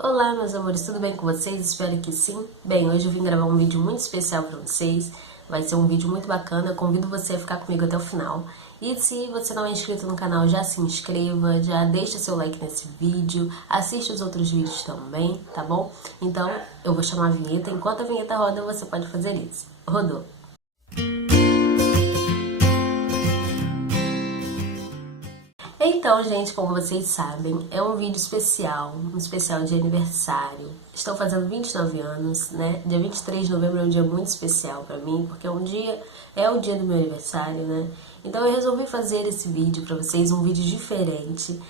Olá, meus amores, tudo bem com vocês? Espero que sim. Bem, hoje eu vim gravar um vídeo muito especial para vocês. Vai ser um vídeo muito bacana, eu convido você a ficar comigo até o final. E se você não é inscrito no canal, já se inscreva, já deixa seu like nesse vídeo, assiste os outros vídeos também, tá bom? Então, eu vou chamar a vinheta, enquanto a vinheta roda, você pode fazer isso. Rodou! Então, gente, como vocês sabem, é um vídeo especial, um especial de aniversário. Estou fazendo 29 anos, né? Dia 23 de novembro é um dia muito especial pra mim, porque é o dia do meu aniversário, né? Então eu resolvi fazer esse vídeo pra vocês, um vídeo diferente.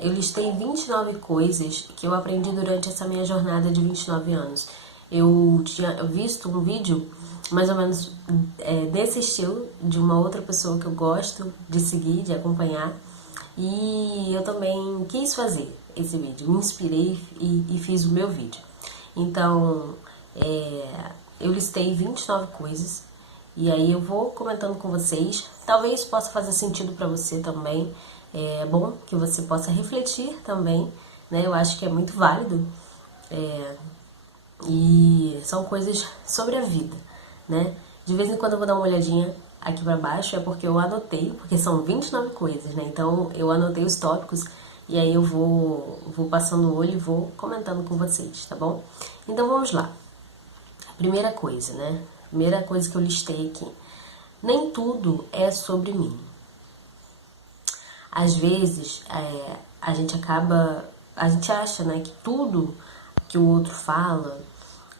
Eu listei 29 coisas que eu aprendi durante essa minha jornada de 29 anos. Eu tinha visto um vídeo mais ou menos desse estilo, de uma outra pessoa que eu gosto de seguir, de acompanhar. E eu também quis fazer esse vídeo, me inspirei e fiz o meu vídeo. Então, eu listei 29 coisas e aí eu vou comentando com vocês. Talvez possa fazer sentido para você também. É bom que você possa refletir também, né? Eu acho que é muito válido. E são coisas sobre a vida, né? De vez em quando eu vou dar uma olhadinha aqui pra baixo, é porque eu anotei, porque são 29 coisas, né? Então eu anotei os tópicos e aí eu vou passando o olho e vou comentando com vocês, tá bom? Então vamos lá. A primeira coisa, né? Primeira coisa que eu listei aqui. Nem tudo é sobre mim. Às vezes a gente acha, né, que tudo que o outro fala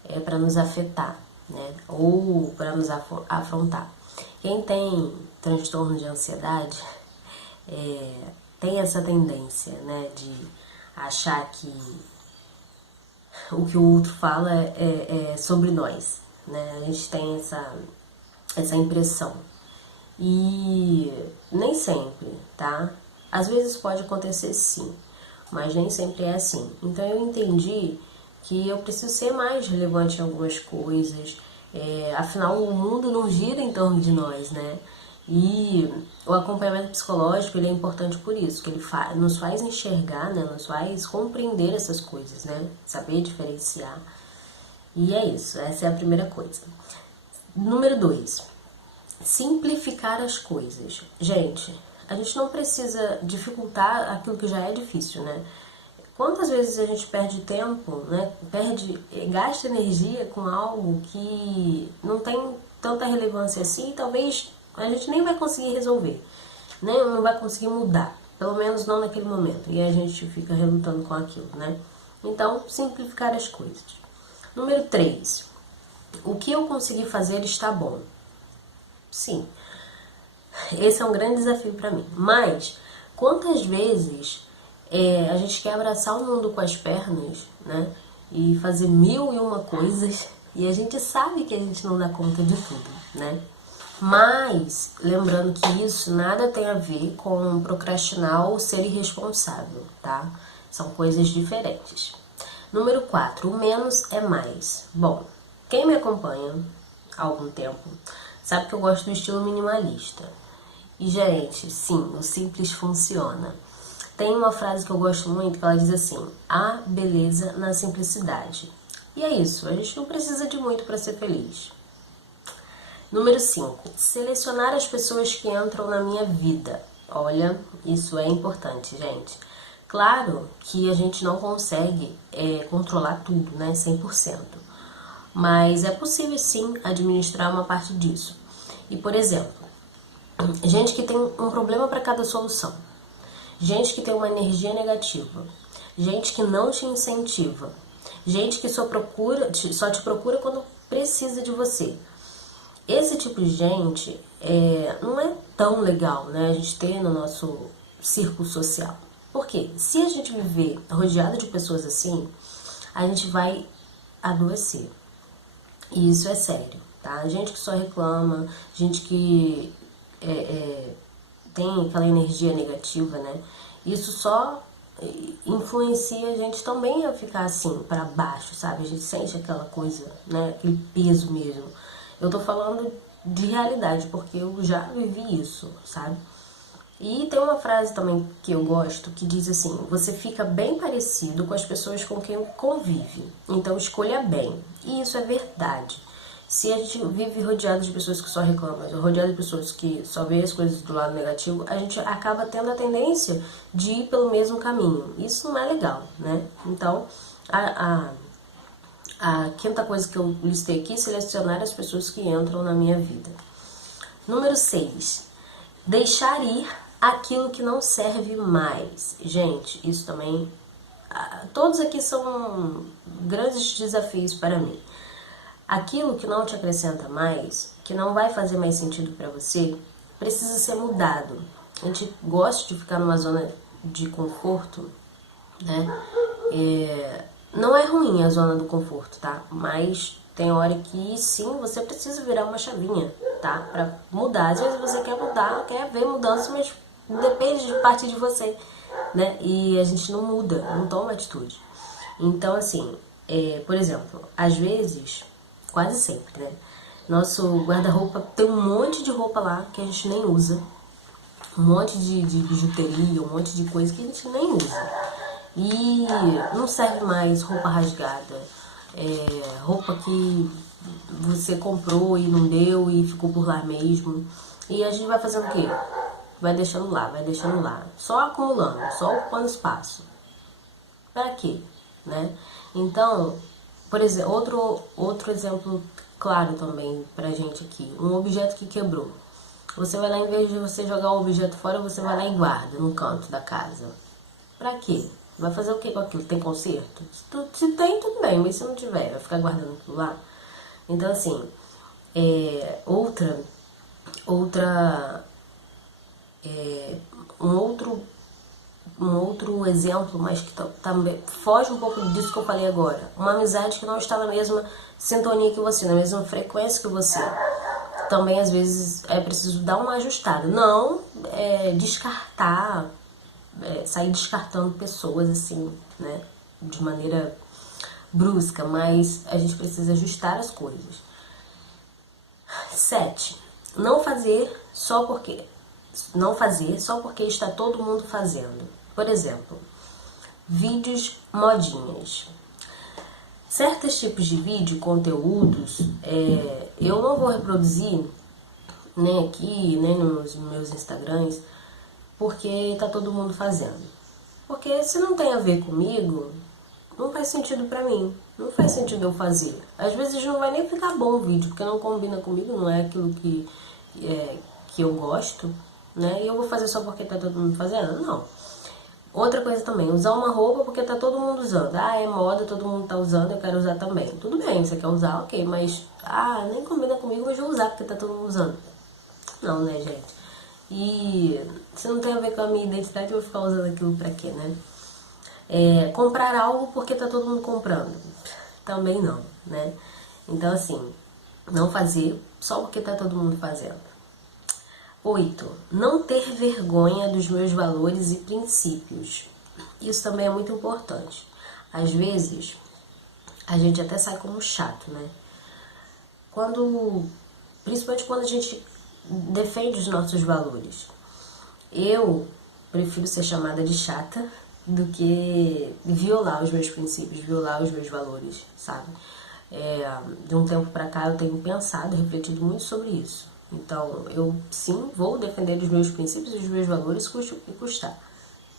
é para nos afetar, né? Ou para nos afrontar. Quem tem transtorno de ansiedade tem essa tendência, né, de achar que o que o outro fala é sobre nós, né? A gente tem essa impressão. E nem sempre, tá? Às vezes pode acontecer sim, mas nem sempre é assim. Então eu entendi que eu preciso ser mais relevante em algumas coisas. Afinal, o mundo não gira em torno de nós, né? E o acompanhamento psicológico ele é importante por isso, que ele nos faz enxergar, né? Nos faz compreender essas coisas, né? Saber diferenciar. E é isso, essa é a primeira coisa. Número 2, simplificar as coisas. Gente, a gente não precisa dificultar aquilo que já é difícil, né? Quantas vezes a gente perde tempo, né? Gasta energia com algo que não tem tanta relevância assim, e talvez a gente nem vai conseguir resolver, né? Não vai conseguir mudar, pelo menos não naquele momento, e a gente fica relutando com aquilo, né? Então, simplificar as coisas. Número 3, o que eu consegui fazer está bom. Sim, esse é um grande desafio para mim, mas quantas vezes a gente quer abraçar o mundo com as pernas, né? E fazer 1001 coisas e a gente sabe que a gente não dá conta de tudo, né? Mas, lembrando que isso nada tem a ver com procrastinar ou ser irresponsável, tá? São coisas diferentes. Número 4, o menos é mais. Bom, quem me acompanha há algum tempo sabe que eu gosto do estilo minimalista. E, gente, sim, o simples funciona. Tem uma frase que eu gosto muito que ela diz assim: há beleza na simplicidade. E é isso, a gente não precisa de muito para ser feliz. Número 5, selecionar as pessoas que entram na minha vida. Olha, isso é importante, gente. Claro que a gente não consegue controlar tudo, né, 100%. Mas é possível sim administrar uma parte disso. E, por exemplo, gente que tem um problema para cada solução. Gente que tem uma energia negativa, gente que não te incentiva, gente que só te procura quando precisa de você. Esse tipo de gente não é tão legal, né, a gente ter no nosso círculo social. Porque se a gente viver rodeado de pessoas assim, a gente vai adoecer. E isso é sério, tá? Gente que só reclama, gente que tem aquela energia negativa, né? Isso só influencia a gente também a ficar assim, para baixo, sabe? A gente sente aquela coisa, né? Aquele peso mesmo. Eu tô falando de realidade, porque eu já vivi isso, sabe? E tem uma frase também que eu gosto que diz assim: você fica bem parecido com as pessoas com quem convive, então escolha bem. E isso é verdade. Se a gente vive rodeado de pessoas que só reclamam, rodeado de pessoas que só vê as coisas do lado negativo, a gente acaba tendo a tendência de ir pelo mesmo caminho. Isso não é legal, né? Então, a quinta coisa que eu listei aqui: selecionar as pessoas que entram na minha vida. Número 6. Deixar ir aquilo que não serve mais. Gente, isso também... Todos aqui são grandes desafios para mim. Aquilo que não te acrescenta mais, que não vai fazer mais sentido para você, precisa ser mudado. A gente gosta de ficar numa zona de conforto, né? Não é ruim a zona do conforto, tá? Mas tem hora que sim, você precisa virar uma chavinha, tá? Pra mudar. Às vezes você quer mudar, quer ver mudança, mas depende de parte de você, né? E a gente não muda, não toma atitude. Então, assim, por exemplo, às vezes, quase sempre, né? Nosso guarda-roupa tem um monte de roupa lá que a gente nem usa. Um monte de bijuteria, um monte de coisa que a gente nem usa. E não serve mais roupa rasgada, roupa que você comprou e não deu e ficou por lá mesmo. E a gente vai fazendo o quê? Vai deixando lá, só acumulando, só ocupando espaço. Pra quê? Né? Então, por exemplo, outro exemplo claro também pra gente aqui, um objeto que quebrou. Você vai lá, em vez de você jogar o objeto fora, você vai lá e guarda no canto da casa. Pra quê? Vai fazer o que com aquilo? Tem conserto? Se tem, tudo bem, mas se não tiver, vai ficar guardando aquilo lá. Então, assim, um outro exemplo, mas que também foge um pouco disso que eu falei agora. Uma amizade que não está na mesma sintonia que você, na mesma frequência que você. Também, às vezes, é preciso dar uma ajustada. Não descartar, sair descartando pessoas, assim, né? De maneira brusca, mas a gente precisa ajustar as coisas. 7. Não fazer só porque está todo mundo fazendo. Por exemplo, vídeos modinhas. Certos tipos de vídeo, conteúdos, eu não vou reproduzir nem aqui, nem nos meus Instagrams, porque tá todo mundo fazendo. Porque se não tem a ver comigo, não faz sentido pra mim. Não faz sentido eu fazer. Às vezes não vai nem ficar bom o vídeo, porque não combina comigo, não é aquilo que eu gosto, né? E eu vou fazer só porque tá todo mundo fazendo? Não. Outra coisa também, usar uma roupa porque tá todo mundo usando. Ah, é moda, todo mundo tá usando, eu quero usar também. Tudo bem, você quer usar, ok, mas nem combina comigo, mas vou usar porque tá todo mundo usando. Não, né, gente? E se não tem a ver com a minha identidade, eu vou ficar usando aquilo pra quê, né? Comprar algo porque tá todo mundo comprando. Também não, né? Então, assim, não fazer só porque tá todo mundo fazendo. 8. Não ter vergonha dos meus valores e princípios. Isso também é muito importante. Às vezes, a gente até sai como chato, né? Principalmente quando a gente defende os nossos valores. Eu prefiro ser chamada de chata do que violar os meus princípios, violar os meus valores, sabe? De um tempo pra cá eu tenho pensado, refletido muito sobre isso. Então, eu sim vou defender os meus princípios e os meus valores, custe o que custar,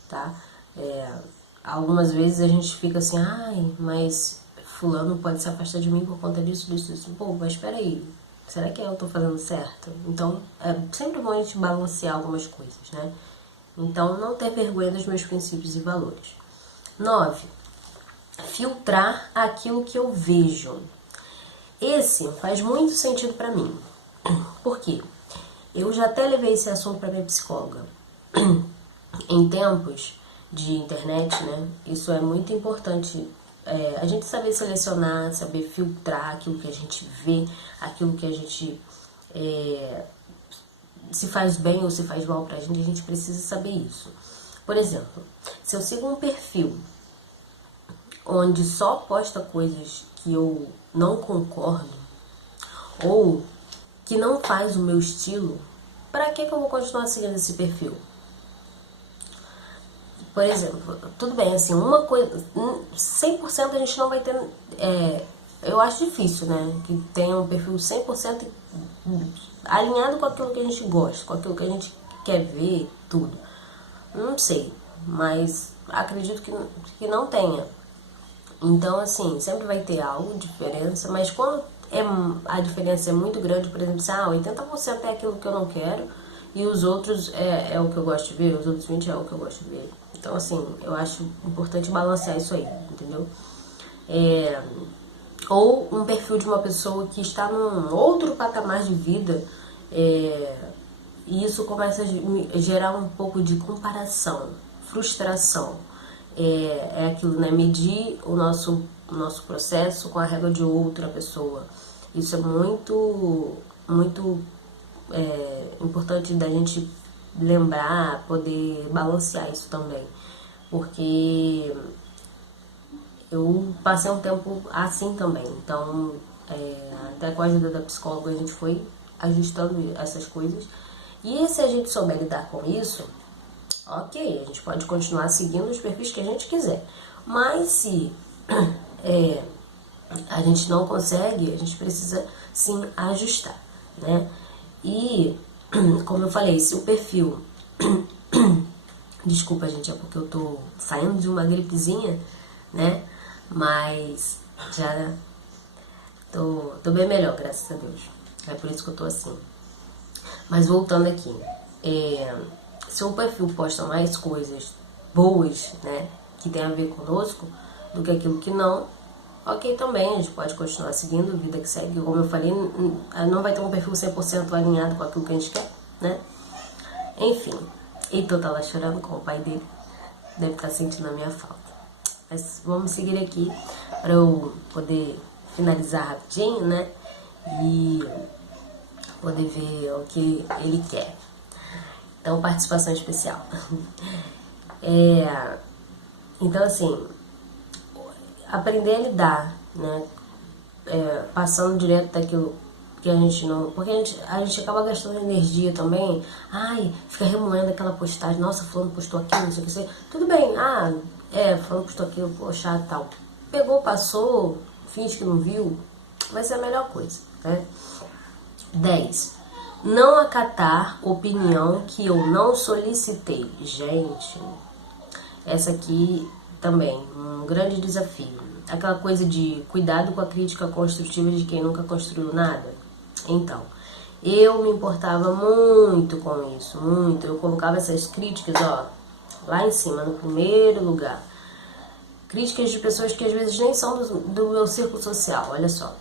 tá? Algumas vezes a gente fica assim, mas fulano pode se afastar de mim por conta disso, disso, disso. Pô, mas espera aí, será que eu tô fazendo certo? Então, é sempre bom a gente balancear algumas coisas, né? Então, não ter vergonha dos meus princípios e valores. 9. Filtrar aquilo que eu vejo. Esse faz muito sentido pra mim. Por quê? Eu já até levei esse assunto pra minha psicóloga. Em tempos de internet, né? Isso é muito importante. A gente saber selecionar, saber filtrar aquilo que a gente vê, aquilo que a gente se faz bem ou se faz mal pra gente, a gente precisa saber isso. Por exemplo, se eu sigo um perfil onde só posta coisas que eu não concordo ou que não faz o meu estilo, pra que eu vou continuar seguindo esse perfil? por exemplo, tudo bem, assim, uma coisa, 100% a gente não vai ter, eu acho difícil, né, que tenha um perfil 100% alinhado com aquilo que a gente gosta, com aquilo que a gente quer ver, tudo. Não sei, mas acredito que não tenha. Então, assim, sempre vai ter algo, diferença, mas quando a diferença é muito grande, por exemplo, assim, 80% é aquilo que eu não quero e os outros é o que eu gosto de ver, os outros 20% é o que eu gosto de ver. Então, assim, eu acho importante balancear isso aí, entendeu? Ou um perfil de uma pessoa que está num outro patamar de vida, e isso começa a gerar um pouco de comparação, frustração. É aquilo, né? Medir o nosso processo com a régua de outra pessoa. Isso é muito, muito importante da gente lembrar, poder balancear isso também. Porque eu passei um tempo assim também. Então, até com a ajuda da psicóloga, a gente foi ajustando essas coisas. E se a gente souber lidar com isso, ok, a gente pode continuar seguindo os perfis que a gente quiser. Mas se a gente não consegue, a gente precisa sim ajustar, né? E, como eu falei, se o perfil... Desculpa, gente, é porque eu tô saindo de uma gripezinha, né? Mas já tô bem melhor, graças a Deus. É por isso que eu tô assim. Mas voltando aqui, se o perfil posta mais coisas boas, né, que tem a ver conosco, do que aquilo que não, ok também, a gente pode continuar seguindo, vida que segue. Como eu falei, não vai ter um perfil 100% alinhado com aquilo que a gente quer, né? Enfim, Heitor tá lá chorando com o pai dele, deve estar sentindo a minha falta. Mas vamos seguir aqui para eu poder finalizar rapidinho, né? E poder ver o que ele quer. Então, participação especial. Então, assim, aprender a lidar, né? Passando direto daquilo que a gente não... Porque a gente acaba gastando energia também. Fica remoendo aquela postagem. Nossa, fulano postou aquilo, não sei o que sei. Tudo bem, fulano postou aquilo, pô, chato e tal. Pegou, passou, finge que não viu. Vai ser a melhor coisa, né? 10. Não acatar opinião que eu não solicitei. Gente, essa aqui também, um grande desafio. Aquela coisa de cuidado com a crítica construtiva de quem nunca construiu nada. Então, eu me importava muito com isso, muito. Eu colocava essas críticas, lá em cima, no primeiro lugar. Críticas de pessoas que às vezes nem são do meu círculo social, olha só.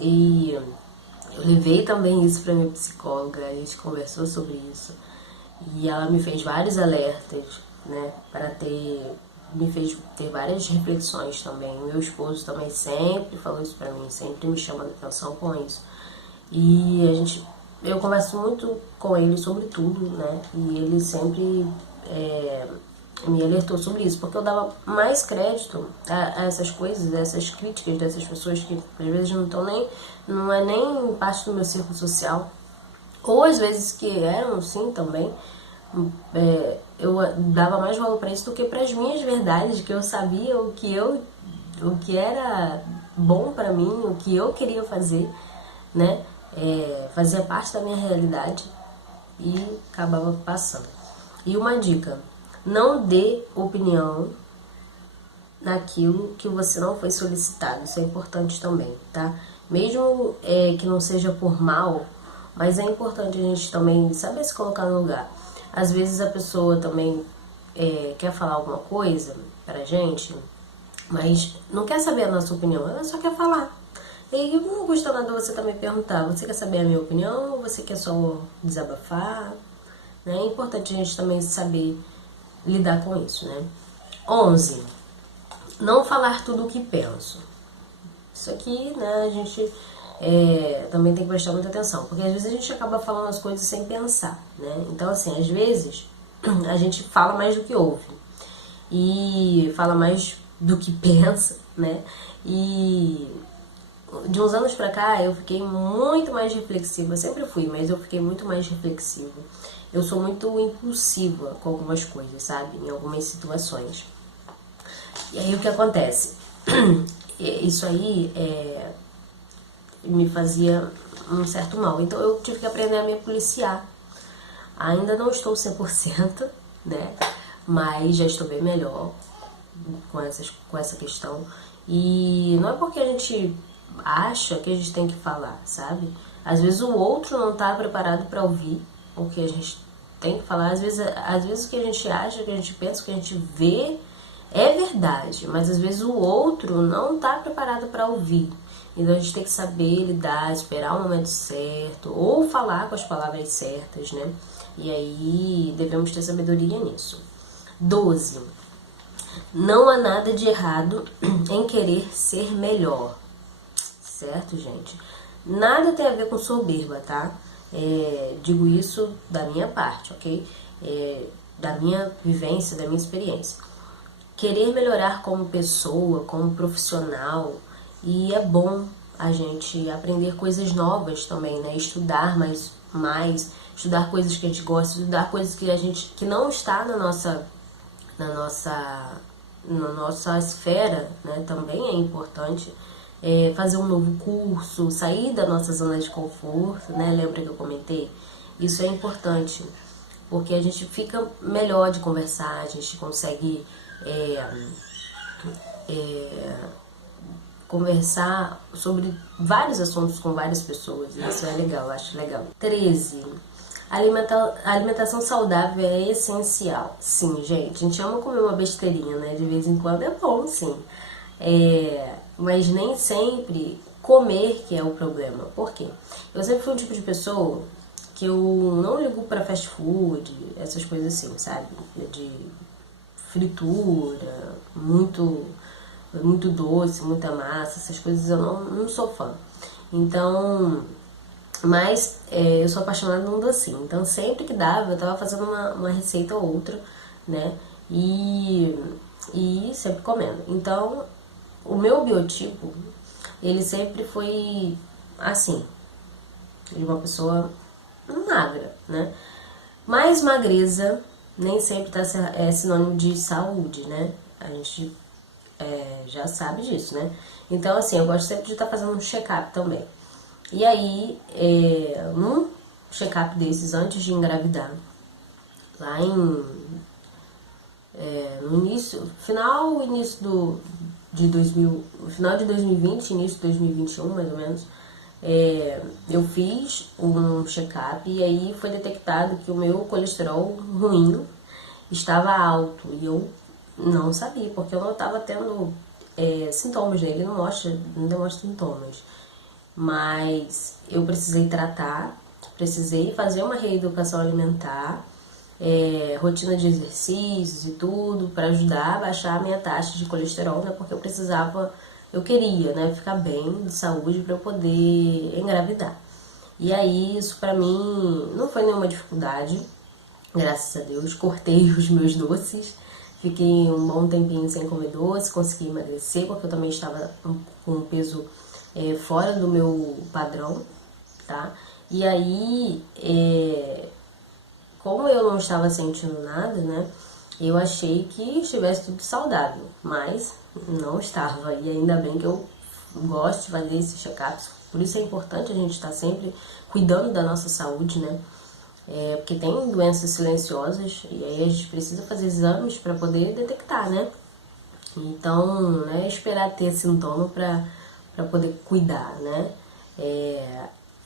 E eu levei também isso para minha psicóloga, a gente conversou sobre isso. E ela me fez vários alertas, né, me fez ter várias reflexões também. Meu esposo também sempre falou isso pra mim, sempre me chama a atenção com isso. E eu converso muito com ele sobre tudo, né, e ele sempre me alertou sobre isso, porque eu dava mais crédito a essas coisas, a essas críticas dessas pessoas que às vezes não é nem parte do meu círculo social, ou às vezes que eram sim também. Eu dava mais valor para isso do que para as minhas verdades, que eu sabia o que era bom para mim, o que eu queria fazer, né? Fazia parte da minha realidade e acabava passando. E uma dica: não dê opinião naquilo que você não foi solicitado. Isso é importante também, tá? Mesmo que não seja por mal, mas é importante a gente também saber se colocar no lugar. Às vezes a pessoa também quer falar alguma coisa pra gente, mas não quer saber a nossa opinião, ela só quer falar. E não custa nada você também perguntar: você quer saber a minha opinião ou você quer só desabafar? Né? É importante a gente também saber lidar com isso, né? 11. Não falar tudo o que penso. Isso aqui, né, a gente também tem que prestar muita atenção, porque às vezes a gente acaba falando as coisas sem pensar, né? Então, assim, às vezes a gente fala mais do que ouve e fala mais do que pensa, né? E de uns anos pra cá, eu fiquei muito mais reflexiva. Eu sempre fui, mas eu fiquei muito mais reflexiva. Eu sou muito impulsiva com algumas coisas, sabe? Em algumas situações. E aí o que acontece? Isso aí me fazia um certo mal. Então eu tive que aprender a me policiar. Ainda não estou 100%, né? Mas já estou bem melhor com essa questão. E não é porque a gente acha que a gente tem que falar, sabe? Às vezes o outro não está preparado para ouvir o que a gente tem que falar. Às vezes o que a gente acha, o que a gente pensa, o que a gente vê é verdade, mas às vezes o outro não está preparado para ouvir. Então a gente tem que saber lidar, esperar o momento certo, ou falar com as palavras certas, né? E aí devemos ter sabedoria nisso. 12. Não há nada de errado em querer ser melhor. Certo, gente? Nada tem a ver com soberba, tá? Digo isso da minha parte, ok? Da minha vivência, da minha experiência. Querer melhorar como pessoa, como profissional, e é bom a gente aprender coisas novas também, né? Estudar mais, estudar coisas que a gente gosta, estudar coisas que não está na nossa esfera, né? Também é importante. Fazer um novo curso, sair da nossa zona de conforto, né? Lembra que eu comentei? Isso é importante, porque a gente fica melhor de conversar, a gente consegue conversar sobre vários assuntos com várias pessoas. Isso é legal, eu acho legal. 13. A alimentação saudável é essencial. Sim, gente, a gente ama comer uma besteirinha, né? De vez em quando é bom, sim. Mas nem sempre comer que é o problema. Por quê? Eu sempre fui um tipo de pessoa que eu não ligo pra fast food, essas coisas assim, sabe? De fritura, muito doce, muita massa, essas coisas eu não sou fã. Então, mas eu sou apaixonada num docinho. Então sempre que dava, eu tava fazendo uma receita ou outra, né? E sempre comendo. Então, o meu biotipo, ele sempre foi assim, de uma pessoa magra, né? Mas magreza nem sempre é sinônimo de saúde, né? A gente já sabe disso, né? Então, assim, eu gosto sempre de estar fazendo um check-up também. E aí, num check-up desses, antes de engravidar, lá no final de 2020, início de 2021, mais ou menos, eu fiz um check-up e aí foi detectado que o meu colesterol ruim estava alto e eu não sabia, porque eu não estava tendo sintomas dele, não demonstra sintomas. Mas eu precisei tratar, precisei fazer uma reeducação alimentar, rotina de exercícios e tudo, para ajudar a baixar a minha taxa de colesterol, né? Porque eu queria, né, ficar bem de saúde para eu poder engravidar. E aí isso para mim não foi nenhuma dificuldade, graças a Deus. Cortei os meus doces, fiquei um bom tempinho sem comer doce, consegui emagrecer, porque eu também estava com um peso fora do meu padrão, tá? E aí, como eu não estava sentindo nada, né? Eu achei que estivesse tudo saudável, mas não estava. E ainda bem que eu gosto de fazer esses check-ups. Por isso é importante a gente estar sempre cuidando da nossa saúde, né? Porque tem doenças silenciosas e aí a gente precisa fazer exames para poder detectar, né? Então, não é esperar ter sintoma para poder cuidar, né?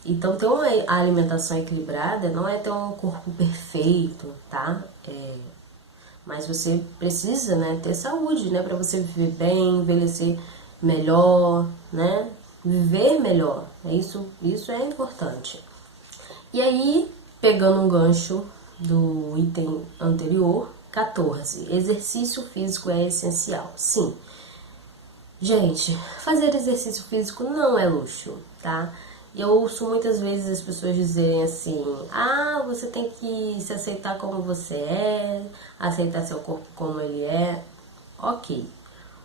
Então, ter uma alimentação equilibrada não é ter um corpo perfeito, tá? Mas você precisa, né, ter saúde, né? Para você viver bem, envelhecer melhor, né? Viver melhor. Isso é importante. E aí, pegando um gancho do item anterior, 14. Exercício físico é essencial. Sim. Gente, fazer exercício físico não é luxo, tá? Eu ouço muitas vezes as pessoas dizerem assim: ah, você tem que se aceitar como você é, aceitar seu corpo como ele é. Ok.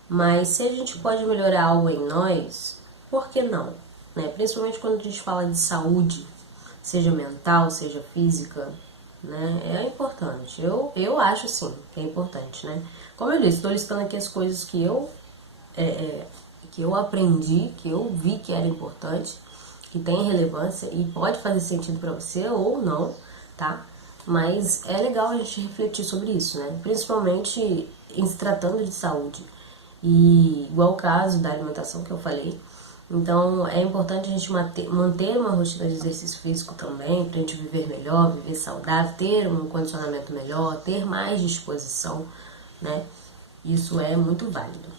Mas se a gente pode melhorar algo em nós, por que não? Né? Principalmente quando a gente fala de saúde, seja mental, seja física, né? É importante. Eu acho sim que é importante, né? Como eu disse, estou listando aqui as coisas que eu aprendi, que eu vi que era importante, que tem relevância e pode fazer sentido para você ou não, tá? Mas é legal a gente refletir sobre isso, né? Principalmente em se tratando de saúde. E igual o caso da alimentação que eu falei. Então é importante a gente manter uma rotina de exercício físico também, pra gente viver melhor, viver saudável, ter um condicionamento melhor, ter mais disposição, né? Isso é muito válido.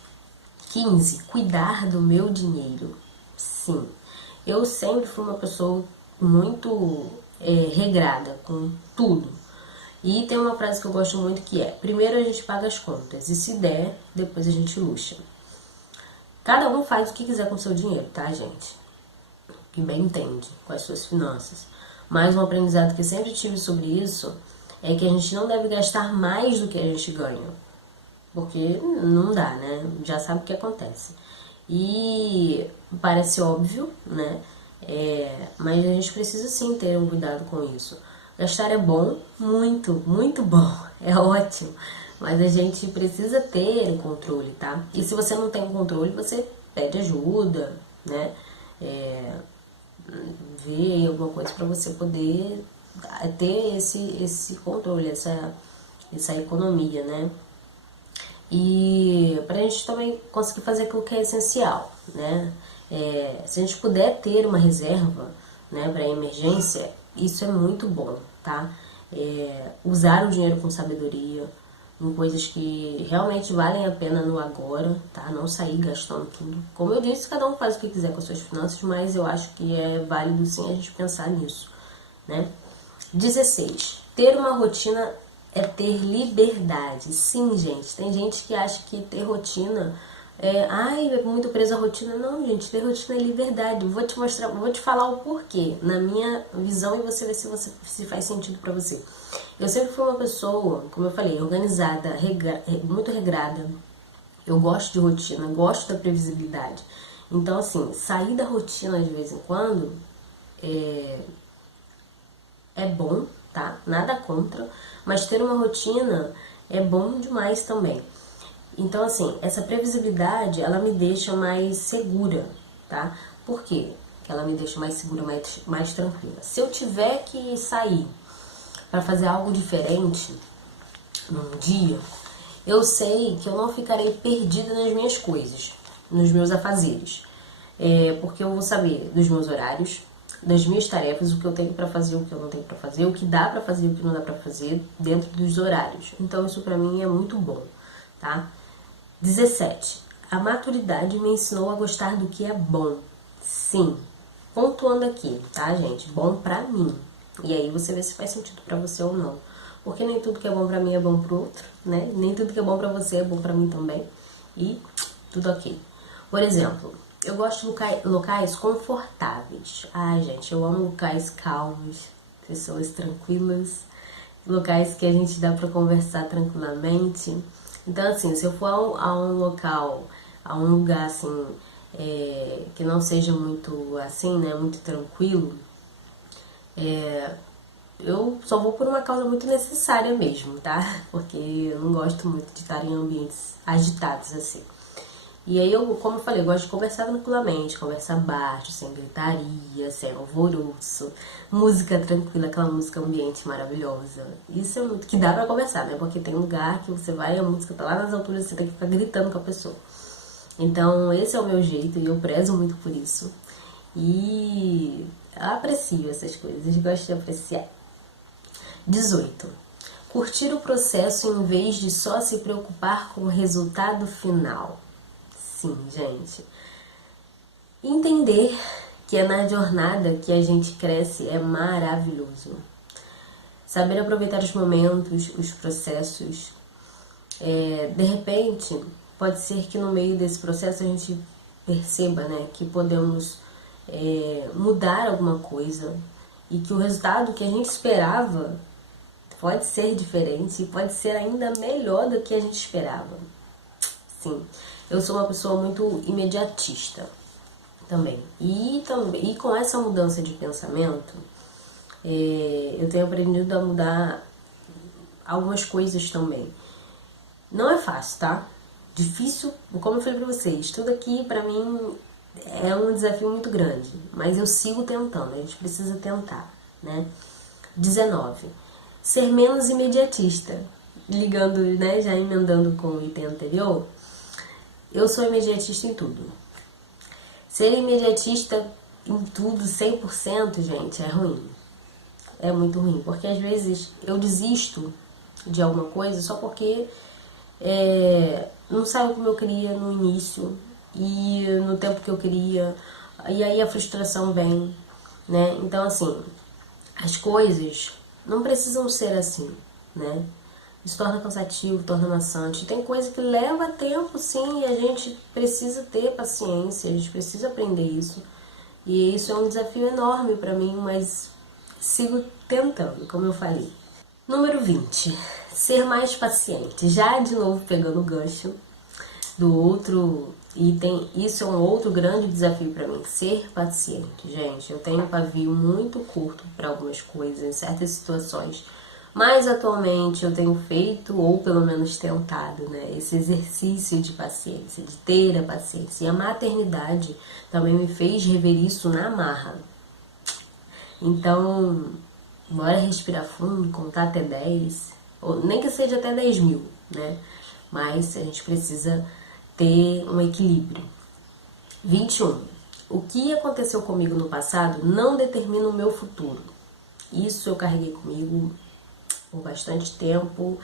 15. Cuidar do meu dinheiro. Sim, eu sempre fui uma pessoa muito regrada com tudo. E tem uma frase que eu gosto muito que é: primeiro a gente paga as contas e se der, depois a gente luxa. Cada um faz o que quiser com o seu dinheiro, tá, gente? Que bem entende com as suas finanças. Mas um aprendizado que eu sempre tive sobre isso é que a gente não deve gastar mais do que a gente ganha. Porque não dá, né? Já sabe o que acontece. E parece óbvio, né? Mas a gente precisa sim ter um cuidado com isso. Gastar é bom, muito, muito bom, é ótimo. Mas a gente precisa ter um controle, tá? E se você não tem um controle, você pede ajuda, né? Vê alguma coisa para você poder ter esse controle, essa economia, né? E pra gente também conseguir fazer aquilo que é essencial, né? Se a gente puder ter uma reserva, né, para emergência, isso é muito bom, tá? Usar o dinheiro com sabedoria, em coisas que realmente valem a pena no agora, tá? Não sair gastando tudo. Como eu disse, cada um faz o que quiser com as suas finanças, mas eu acho que é válido sim a gente pensar nisso, né? 16. Ter uma rotina é ter liberdade. Sim, gente. Tem gente que acha que ter rotina é muito presa à rotina. Não, gente, ter rotina é liberdade. Vou te mostrar, vou te falar o porquê, na minha visão, e você ver se faz sentido pra você. Eu sempre fui uma pessoa, como eu falei, organizada, muito regrada. Eu gosto de rotina, gosto da previsibilidade. Então, assim, sair da rotina de vez em quando é bom, tá? Nada contra, mas ter uma rotina é bom demais também. Então, assim, essa previsibilidade, ela me deixa mais segura, tá? Por quê? Que ela me deixa mais segura, mais tranquila. Se eu tiver que sair para fazer algo diferente num dia, eu sei que eu não ficarei perdida nas minhas coisas, nos meus afazeres. Porque eu vou saber dos meus horários, das minhas tarefas, o que eu tenho para fazer, o que eu não tenho para fazer, o que dá para fazer, o que não dá para fazer dentro dos horários. Então isso para mim é muito bom, tá? 17. A maturidade me ensinou a gostar do que é bom. Sim. Pontuando aqui, tá, gente? Bom pra mim. E aí você vê se faz sentido pra você ou não. Porque nem tudo que é bom pra mim é bom pro outro, né? Nem tudo que é bom pra você é bom pra mim também. E tudo ok. Por exemplo, eu gosto de locais confortáveis. Ai, gente, eu amo locais calmos, pessoas tranquilas, locais que a gente dá pra conversar tranquilamente. Então, assim, se eu for a um local, a um lugar, assim, que não seja muito, assim, né, muito tranquilo, eu só vou por uma causa muito necessária mesmo, tá? Porque eu não gosto muito de estar em ambientes agitados, assim. E aí, como eu falei, eu gosto de conversar tranquilamente, conversar baixo, sem gritaria, sem alvoroço, música tranquila, aquela música ambiente maravilhosa. Isso é muito que dá pra conversar, né? Porque tem lugar que você vai, a música tá lá nas alturas, você tem que ficar gritando com a pessoa. Então, esse é o meu jeito e eu prezo muito por isso. E aprecio essas coisas, gosto de apreciar. 18. Curtir o processo em vez de só se preocupar com o resultado final. Sim, gente. Entender que é na jornada que a gente cresce é maravilhoso. Saber aproveitar os momentos, os processos. De repente, pode ser que no meio desse processo a gente perceba, né, que podemos mudar alguma coisa e que o resultado que a gente esperava pode ser diferente e pode ser ainda melhor do que a gente esperava. Sim, eu sou uma pessoa muito imediatista, também. E com essa mudança de pensamento, eu tenho aprendido a mudar algumas coisas também. Não é fácil, tá? Difícil, como eu falei pra vocês, tudo aqui pra mim é um desafio muito grande, mas eu sigo tentando, a gente precisa tentar, né? 19. Ser menos imediatista. Ligando, né, já emendando com o item anterior, eu sou imediatista em tudo. Ser imediatista em tudo, 100%, gente, é ruim. É muito ruim, porque às vezes eu desisto de alguma coisa só porque não saiu como eu queria no início e no tempo que eu queria, e aí a frustração vem, né? Então, assim, as coisas não precisam ser assim, né? Isso torna cansativo, torna maçante. Tem coisa que leva tempo, sim, e a gente precisa ter paciência, a gente precisa aprender isso. E isso é um desafio enorme pra mim, mas sigo tentando, como eu falei. Número 20. Ser mais paciente. Já de novo pegando o gancho do outro item, isso é um outro grande desafio para mim, ser paciente. Gente, eu tenho um pavio muito curto para algumas coisas, em certas situações, mas atualmente eu tenho feito, ou pelo menos tentado, né, esse exercício de paciência, de ter a paciência. E a maternidade também me fez rever isso na marra. Então, bora respirar fundo, contar até 10, ou nem que seja até 10 mil, né? Mas a gente precisa ter um equilíbrio. 21. O que aconteceu comigo no passado não determina o meu futuro. Isso eu carreguei comigo por bastante tempo,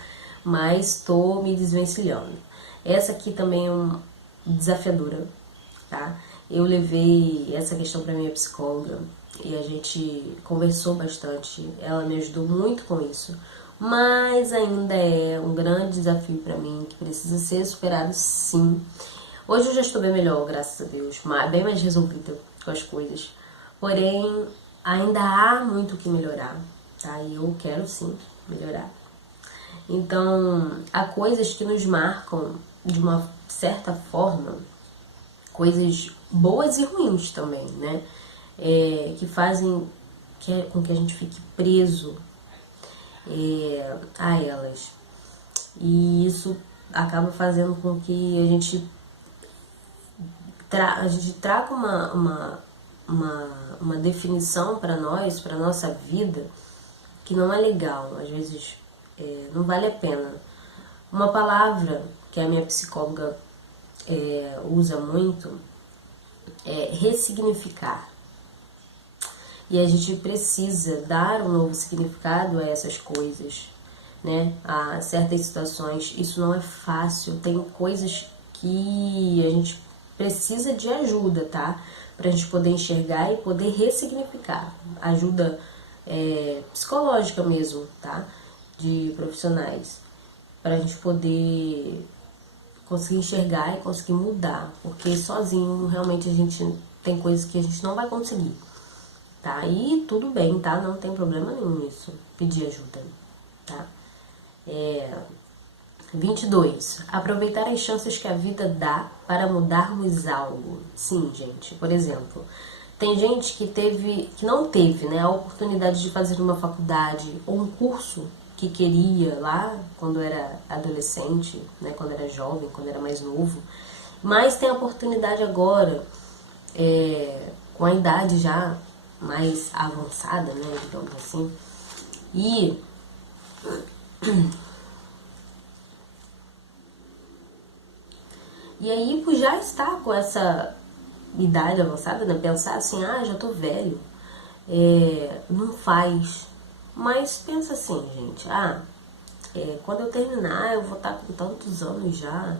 mas estou me desvencilhando. Essa aqui também é desafiadora, tá? Eu levei essa questão para minha psicóloga e a gente conversou bastante. Ela me ajudou muito com isso, mas ainda é um grande desafio para mim que precisa ser superado, sim. Hoje eu já estou bem melhor, graças a Deus, bem mais resolvida com as coisas. Porém, ainda há muito o que melhorar, tá? E eu quero sim melhorar. Então, há coisas que nos marcam de uma certa forma, coisas boas e ruins também, né? Que fazem com que a gente fique preso a elas. E isso acaba fazendo com que a gente traga uma definição para nós, para nossa vida, que não é legal. Às vezes não vale a pena. Uma palavra que a minha psicóloga usa muito é ressignificar. E a gente precisa dar um novo significado a essas coisas, né? A certas situações. Isso não é fácil. Tem coisas que a gente precisa de ajuda, tá? Pra gente poder enxergar e poder ressignificar. Ajuda psicológica mesmo, tá? De profissionais. Pra gente poder conseguir enxergar e conseguir mudar. Porque sozinho, realmente, a gente tem coisas que a gente não vai conseguir. Tá? E tudo bem, tá? Não tem problema nenhum nisso. Pedir ajuda, tá? 22. Aproveitar as chances que a vida dá para mudarmos algo. Sim, gente. Por exemplo, tem gente que não teve, né, a oportunidade de fazer uma faculdade ou um curso que queria lá quando era adolescente, né, quando era jovem, quando era mais novo, mas tem a oportunidade agora, com a idade já mais avançada, né, digamos assim, e aí, por já estar com essa idade avançada, né, pensar assim, já tô velho, não faz. Mas pensa assim, gente, quando eu terminar eu vou estar com tantos anos já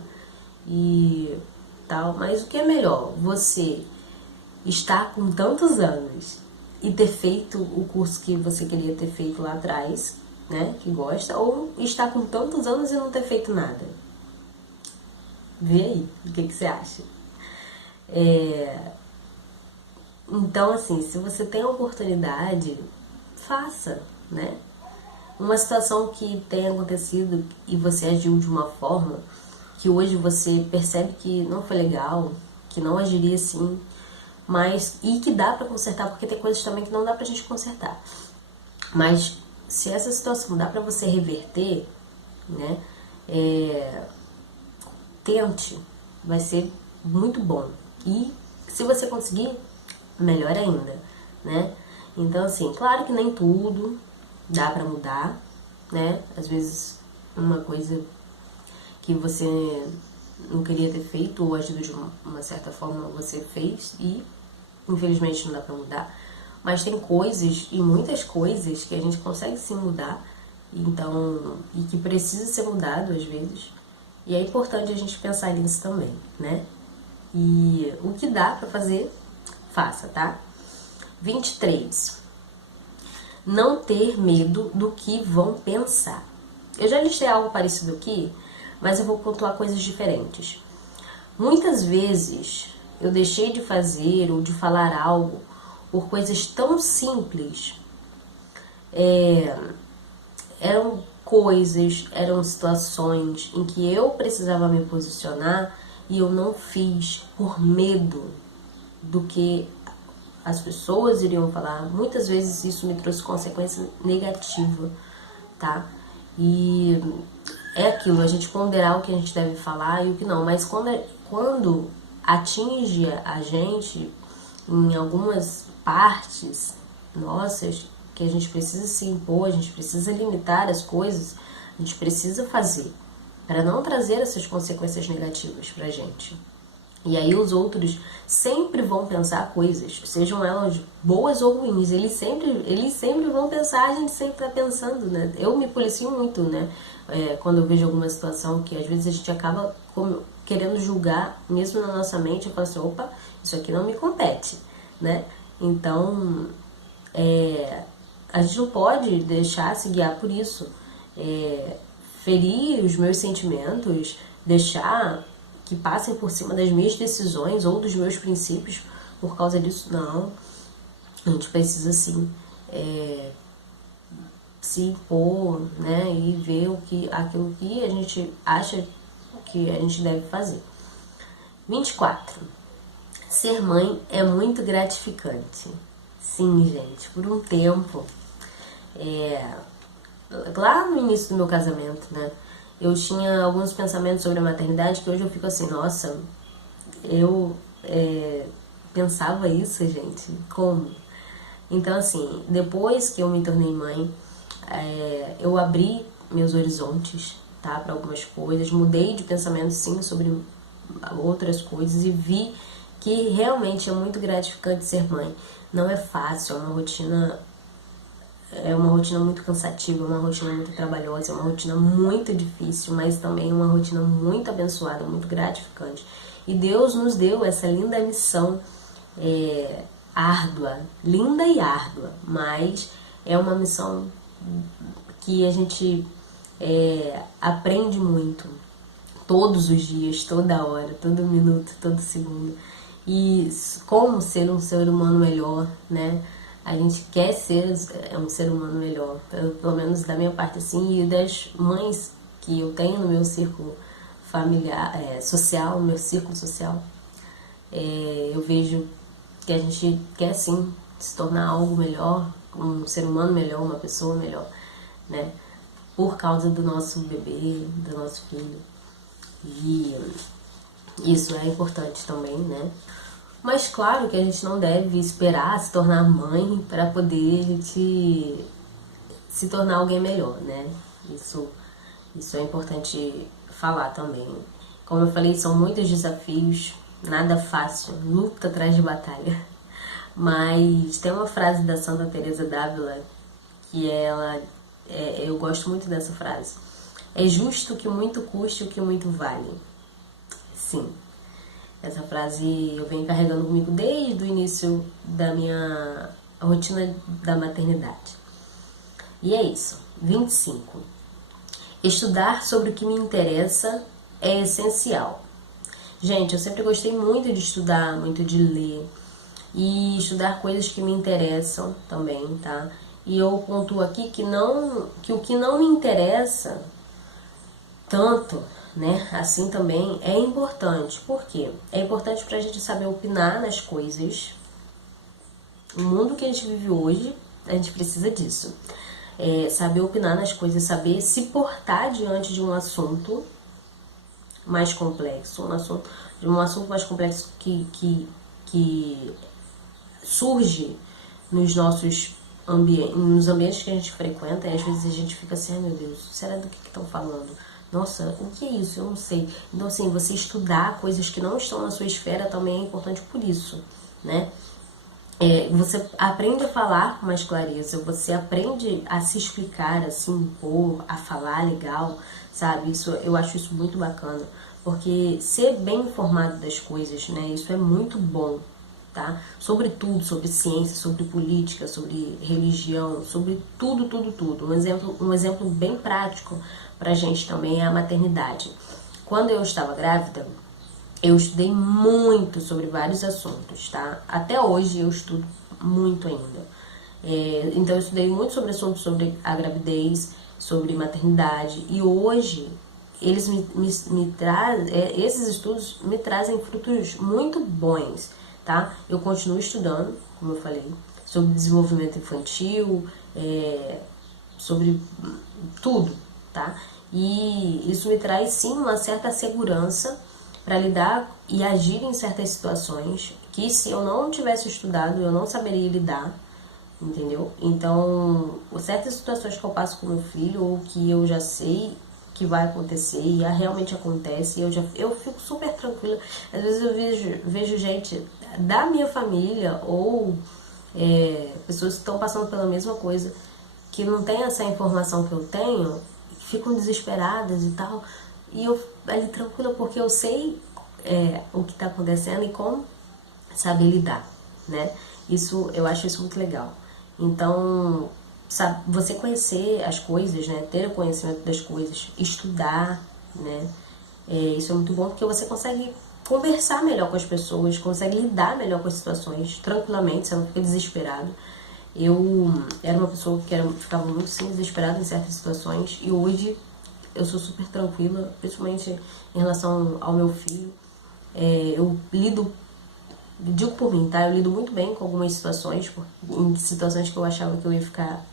e tal. Mas o que é melhor? Você estar com tantos anos e ter feito o curso que você queria ter feito lá atrás, né, que gosta, ou estar com tantos anos e não ter feito nada? Vê aí, o que você acha? Então, assim, se você tem a oportunidade, faça, né? Uma situação que tenha acontecido e você agiu de uma forma que hoje você percebe que não foi legal, que não agiria assim, mas e que dá pra consertar, porque tem coisas também que não dá pra gente consertar. Mas se essa situação dá pra você reverter, né, tente, vai ser muito bom. E se você conseguir, melhor ainda, né? Então, assim, claro que nem tudo dá pra mudar, né? Às vezes uma coisa que você não queria ter feito, ou ajuda de uma certa forma você fez e infelizmente não dá pra mudar. Mas tem coisas, e muitas coisas, que a gente consegue sim mudar, então, e que precisa ser mudado às vezes. E é importante a gente pensar nisso também, né? E o que dá pra fazer, faça, tá? 23. Não ter medo do que vão pensar. Eu já listei algo parecido aqui, mas eu vou pontuar coisas diferentes. Muitas vezes eu deixei de fazer ou de falar algo por coisas tão simples. Eram coisas, eram situações em que eu precisava me posicionar e eu não fiz por medo do que as pessoas iriam falar. Muitas vezes isso me trouxe consequência negativa, tá? E é aquilo, a gente ponderar o que a gente deve falar e o que não. Mas quando atinge a gente em algumas partes nossas, que a gente precisa se impor, a gente precisa limitar as coisas, a gente precisa fazer, para não trazer essas consequências negativas pra gente. E aí os outros sempre vão pensar coisas, sejam elas boas ou ruins, eles sempre vão pensar, a gente sempre tá pensando, né? Eu me policio muito, né? Quando eu vejo alguma situação que às vezes a gente acaba querendo julgar, mesmo na nossa mente, eu falo assim, opa, isso aqui não me compete, né? Então, a gente não pode deixar se guiar por isso. Ferir os meus sentimentos, deixar que passem por cima das minhas decisões ou dos meus princípios por causa disso, não. A gente precisa sim se impor, né, e ver aquilo que a gente acha que a gente deve fazer. 24. Ser mãe é muito gratificante. Sim, gente, por um tempo. Lá no início do meu casamento, né, eu tinha alguns pensamentos sobre a maternidade que hoje eu fico assim, nossa, eu pensava isso, gente, como? Então, assim, depois que eu me tornei mãe, eu abri meus horizontes, tá, para algumas coisas, mudei de pensamento, sim, sobre outras coisas e vi que realmente é muito gratificante ser mãe. Não é fácil, é uma rotina muito cansativa, uma rotina muito trabalhosa, é uma rotina muito difícil, mas também uma rotina muito abençoada, muito gratificante. E Deus nos deu essa linda missão árdua, linda e árdua, mas é uma missão que a gente aprende muito, todos os dias, toda hora, todo minuto, todo segundo. E como ser um ser humano melhor, né? A gente quer ser um ser humano melhor, pelo menos da minha parte assim, e das mães que eu tenho no meu círculo familiar, social, no meu círculo social. Eu vejo que a gente quer sim se tornar algo melhor, um ser humano melhor, uma pessoa melhor, né? Por causa do nosso bebê, do nosso filho. E isso é importante também, né? Mas claro que a gente não deve esperar se tornar mãe para poder a gente se tornar alguém melhor, né? Isso é importante falar também. Como eu falei, são muitos desafios, nada fácil, luta atrás de batalha. Mas tem uma frase da Santa Teresa d'Ávila que eu gosto muito dessa frase. É justo que muito custe o que muito vale. Sim. Essa frase eu venho carregando comigo desde o início da minha rotina da maternidade. E é isso. 25. Estudar sobre o que me interessa é essencial. Gente, eu sempre gostei muito de estudar, muito de ler e estudar coisas que me interessam também, tá? E eu pontuo aqui que o que não me interessa tanto, né, assim também é importante. Por quê? É importante pra gente saber opinar nas coisas, O mundo que a gente vive hoje, a gente precisa disso. Saber opinar nas coisas, saber se portar diante de um assunto mais complexo, um assunto mais complexo que surge nos ambientes que a gente frequenta, e às vezes a gente fica assim, ai meu Deus, será do que estão falando? Nossa, o que é isso? Eu não sei. Então, assim, você estudar coisas que não estão na sua esfera também é importante por isso, né? Você aprende a falar com mais clareza, você aprende a se explicar, a se impor, a falar legal, sabe? Eu acho isso muito bacana, porque ser bem informado das coisas, né? Isso é muito bom, tá? Sobre tudo, sobre ciência, sobre política, sobre religião, sobre tudo, tudo, tudo. Um exemplo bem prático pra gente também é a maternidade. Quando eu estava grávida, eu estudei muito sobre vários assuntos, tá? Até hoje eu estudo muito ainda. Então eu estudei muito sobre assuntos sobre a gravidez, sobre maternidade. E hoje eles me trazem, esses estudos me trazem frutos muito bons, tá? Eu continuo estudando, como eu falei, sobre desenvolvimento infantil, sobre tudo, tá? E isso me traz sim uma certa segurança para lidar e agir em certas situações que, se eu não tivesse estudado, eu não saberia lidar, entendeu? Então, certas situações que eu passo com meu filho, ou que eu já sei que vai acontecer e realmente acontece, eu fico super tranquila. Às vezes eu vejo gente da minha família ou pessoas que estão passando pela mesma coisa, que não tem essa informação que eu tenho, ficam desesperadas e tal, e eu ali tranquila porque eu sei o que está acontecendo e como saber lidar, né? Eu acho isso muito legal. Então, sabe, você conhecer as coisas, né? Ter o conhecimento das coisas, estudar, né? Isso é muito bom porque você consegue conversar melhor com as pessoas, consegue lidar melhor com as situações tranquilamente, você não fica desesperado. Eu era uma pessoa que ficava muito sim desesperada em certas situações, e hoje eu sou super tranquila, principalmente em relação ao meu filho. Eu digo por mim, tá? Eu lido muito bem com algumas situações, em situações que eu achava que eu ia ficar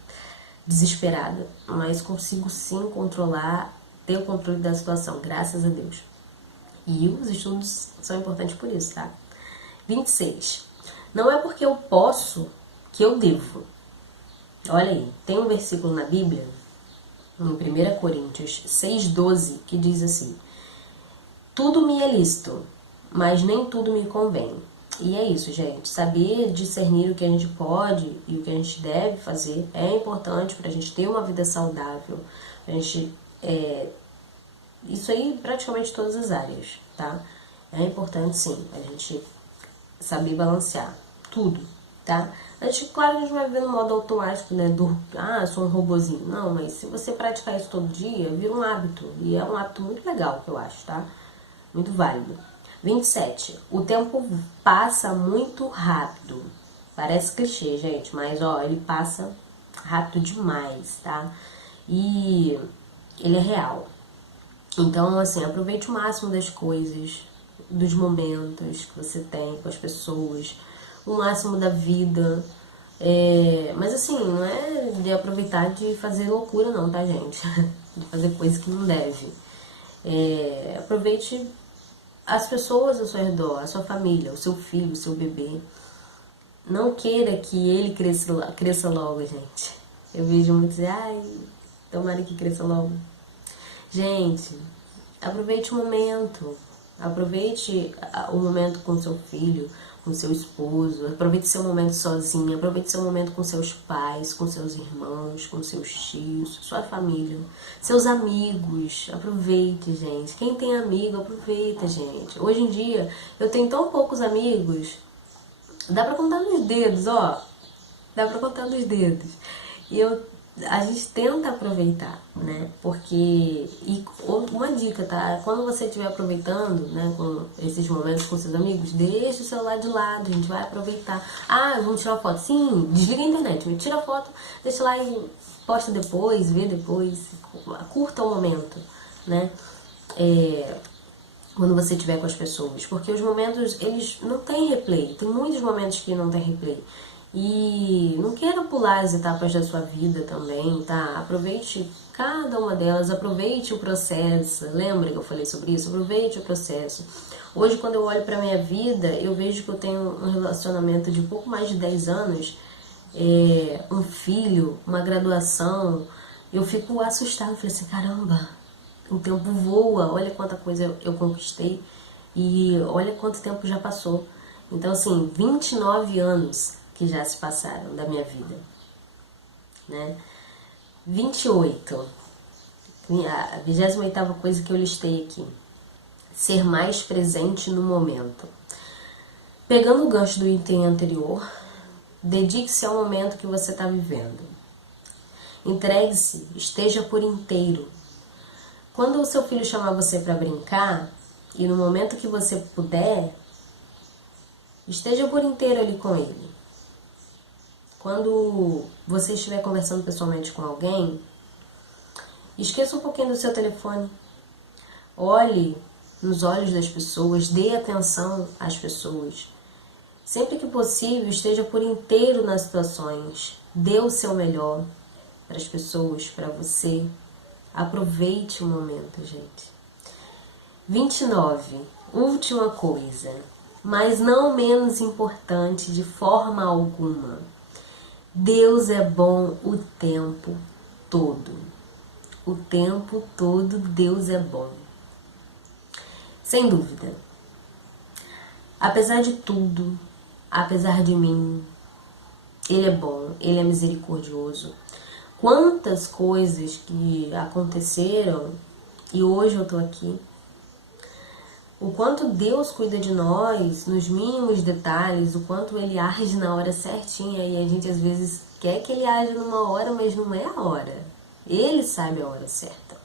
desesperada, mas consigo sim controlar, ter o controle da situação, graças a Deus. E os estudos são importantes por isso, tá? 26. Não é porque eu posso que eu devo. Olha aí, tem um versículo na Bíblia, em 1 Coríntios 6,12, que diz assim: tudo me é lícito, mas nem tudo me convém. E é isso, gente. Saber discernir o que a gente pode e o que a gente deve fazer é importante para a gente ter uma vida saudável. Isso aí praticamente todas as áreas, tá? É importante sim a gente saber balancear tudo, tá? Claro, a gente vai viver no modo automático, né? Eu sou um robozinho. Não, mas se você praticar isso todo dia, vira um hábito. E é um hábito muito legal, que eu acho, tá? Muito válido. 27. O tempo passa muito rápido. Parece clichê, gente, mas ele passa rápido demais, tá? E ele é real. Então, assim, aproveite o máximo das coisas, dos momentos que você tem com as pessoas, o máximo da vida. Mas assim, não é de aproveitar de fazer loucura não, tá, gente? De fazer coisa que não deve. Aproveite as pessoas ao seu redor, a sua família, o seu filho, o seu bebê. Não queira que ele cresça logo, gente. Eu vejo muitos dizer, tomara que cresça logo. Gente, aproveite o momento. Aproveite o momento com seu filho, com seu esposo. Aproveite seu momento sozinho. Aproveite seu momento com seus pais, com seus irmãos, com seus tios, sua família, seus amigos. Aproveite, gente. Quem tem amigo, aproveita, gente. Hoje em dia, eu tenho tão poucos amigos. Dá pra contar nos dedos, ó. Dá pra contar nos dedos. E a gente tenta aproveitar, né? Porque... E uma dica, tá? Quando você estiver aproveitando, né, com esses momentos com seus amigos, deixa o celular de lado, a gente vai aproveitar. Vamos tirar foto? Sim, desliga a internet, tira a foto, deixa lá e posta depois, vê depois. Curta o momento, né? Quando você estiver com as pessoas. Porque os momentos, eles não têm replay. Tem muitos momentos que não tem replay. E não queira pular as etapas da sua vida também, tá? Aproveite cada uma delas, aproveite o processo. Lembra que eu falei sobre isso? Aproveite o processo. Hoje, quando eu olho pra minha vida, eu vejo que eu tenho um relacionamento de pouco mais de 10 anos, um filho, uma graduação. Eu fico assustada, falei assim, caramba, o tempo voa, olha quanta coisa eu conquistei e olha quanto tempo já passou. Então, assim, 29 anos que já se passaram da minha vida, né? 28, a 28ª coisa que eu listei aqui, ser mais presente no momento. Pegando o gancho do item anterior, dedique-se ao momento que você está vivendo. Entregue-se, esteja por inteiro. Quando o seu filho chamar você para brincar, e no momento que você puder, esteja por inteiro ali com ele. Quando você estiver conversando pessoalmente com alguém, esqueça um pouquinho do seu telefone. Olhe nos olhos das pessoas, dê atenção às pessoas. Sempre que possível, esteja por inteiro nas situações. Dê o seu melhor para as pessoas, para você. Aproveite o momento, gente. 29. Última coisa, mas não menos importante de forma alguma. Deus é bom o tempo todo. O tempo todo Deus é bom. Sem dúvida. Apesar de tudo, apesar de mim, Ele é bom, Ele é misericordioso. Quantas coisas que aconteceram e hoje eu tô aqui. O quanto Deus cuida de nós nos mínimos detalhes, o quanto Ele age na hora certinha e a gente às vezes quer que Ele age numa hora, mas não é a hora. Ele sabe a hora certa.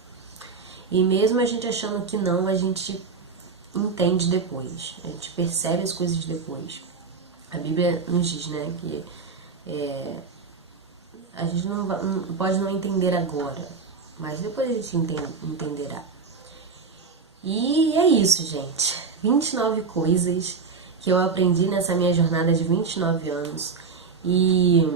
E mesmo a gente achando que não, a gente entende depois, a gente percebe as coisas depois. A Bíblia nos diz, né, que a gente não pode não entender agora, mas depois a gente entenderá. E é isso, gente. 29 coisas que eu aprendi nessa minha jornada de 29 anos e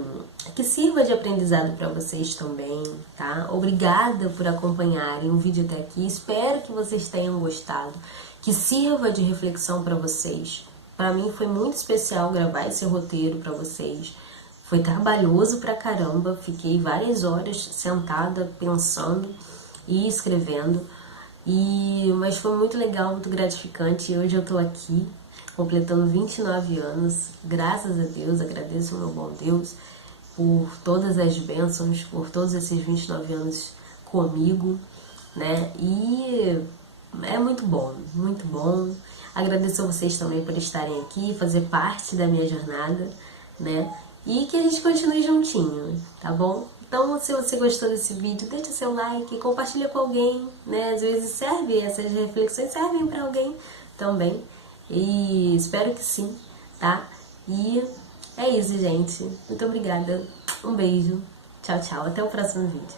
que sirva de aprendizado para vocês também, tá? Obrigada por acompanharem o vídeo até aqui. Espero que vocês tenham gostado, que sirva de reflexão para vocês. Para mim foi muito especial gravar esse roteiro para vocês. Foi trabalhoso pra caramba, fiquei várias horas sentada pensando e escrevendo. Mas foi muito legal, muito gratificante. E hoje eu tô aqui, completando 29 anos. Graças a Deus, agradeço ao meu bom Deus por todas as bênçãos, por todos esses 29 anos comigo, né? E é muito bom, muito bom. Agradeço a vocês também por estarem aqui, fazer parte da minha jornada, né? E que a gente continue juntinho, tá bom? Então, se você gostou desse vídeo, deixa seu like, compartilha com alguém, né? Às vezes essas reflexões servem para alguém também. E espero que sim, tá? E é isso, gente. Muito obrigada. Um beijo. Tchau, tchau. Até o próximo vídeo.